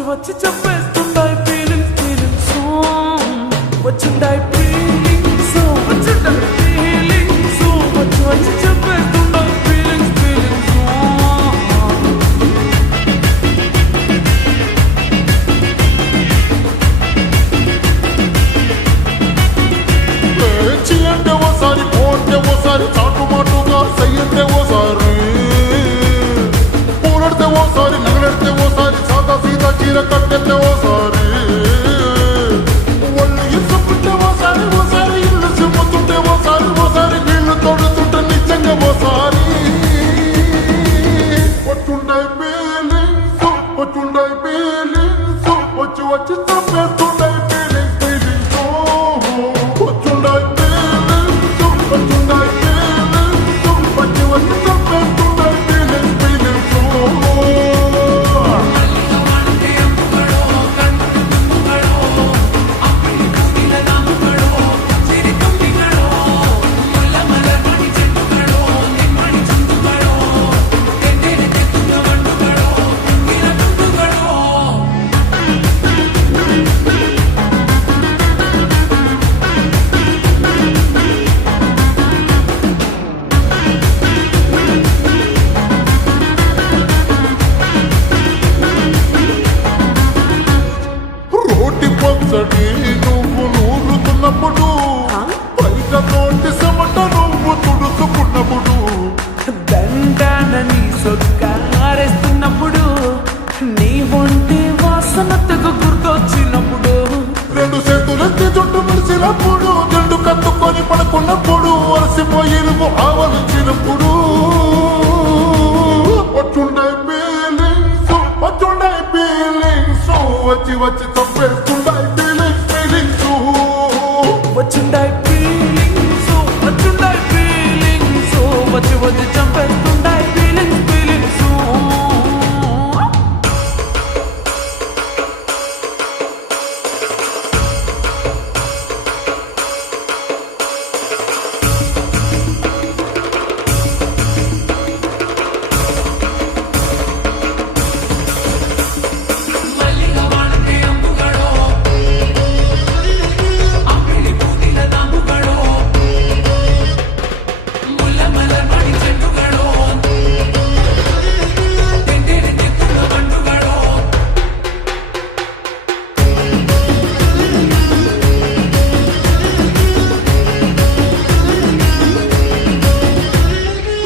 వచ్చి వచ్చి చెప్పేస్తుంటాయి feelings feelings వచ్చింటాయి feelings వచ్చింటాయి feelings వచ్చి వచ్చి చెప్పేస్తుంటాయి ఫీలింగ్స్ ఫీలింగ్స్ అంటే ఓసారి పోతే ఓసారి చాటు మాటుగా సయ్యంటే ఓసారి పూలడితే ఓసారి నగలడితే ఓసారి సాదా సీదా చీర కట్టెత్తే ఓసారి ఒళ్ళు ఇసుకుంటే ఓసారి ఓసారి ఇల్లు సిమ్ముతుంటే ఓసారి ఓసారి నీళ్లు తోడుతుంటే నిజంగా ఓసారి వచ్చుండాయి ఫీలింగ్స్ వచ్చుండాయి ఫీలింగ్స్ వచ్చి వచ్చి తప్పేస్తుండాయి ఫీలింగ్స్ ఫీలింగ్స్ వచ్చుండాయి ఫీలింగ్స్ వచ్చుండాయి ఫీలింగ్స్ వచ్చి వచ్చి తప్పేస్తుండాయి ఫీలింగ్స్ ఫీలింగ్స్ రోటి పచ్చడి నువ్వు నూరుతున్నప్పుడు బయట నోటి సమట నువ్వు తుడుచుకున్నప్పుడు దండానని సొక్కారేస్తున్నప్పుడు నీ ఒంటి వాసనతకు గుర్తొచ్చినప్పుడు రెండు చేతులెత్తి జుట్టు ముడిచినప్పుడు జండు కత్తుకొని పడుకున్నప్పుడు అలసిపోయి నువ్వు ఆవలించినప్పుడు వచ్చుండే ఫీలింగ్స్ వచ్చుండే ఫీలింగ్స్ వచ్చి వచ్చి తప్పేస్తుండే ఫీలింగ్స్ ఫీలింగ్స్ వచ్చిండాయి ఫీలింగ్స్ వచ్చిండాయి ఫీలింగ్స్ వచ్చి వచ్చి చంపేస్తుండాయి ఫీలింగ్స్ ఫీలింగ్స్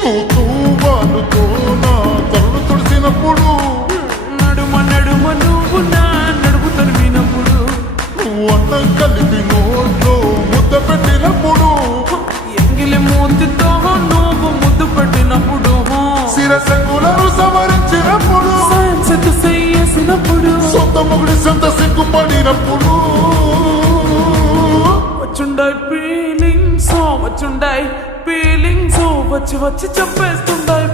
తూవాలుతో నా తలను తుడిసినప్పుడు నడుమ నడుమ నువ్వు నా నడుపు తరిమినప్పుడు నువ్వు అన్నం కలిపి నోట్లో ముద్ద పెట్టినప్పుడు ఎంగిలి మూతితో నువ్వు ముద్దు పెట్టినప్పుడు శిరసంగులను సవరించినప్పుడు సైన్స్ చేసినప్పుడు సొంత మొగుడి సొంత సిగ్గుపడినప్పుడు వచ్చుండాయి ఫీలింగ్స్ వచ్చుండాయి ఫీలింగ్స్ వచ్చి వచ్చి చెప్పేస్తుండాయి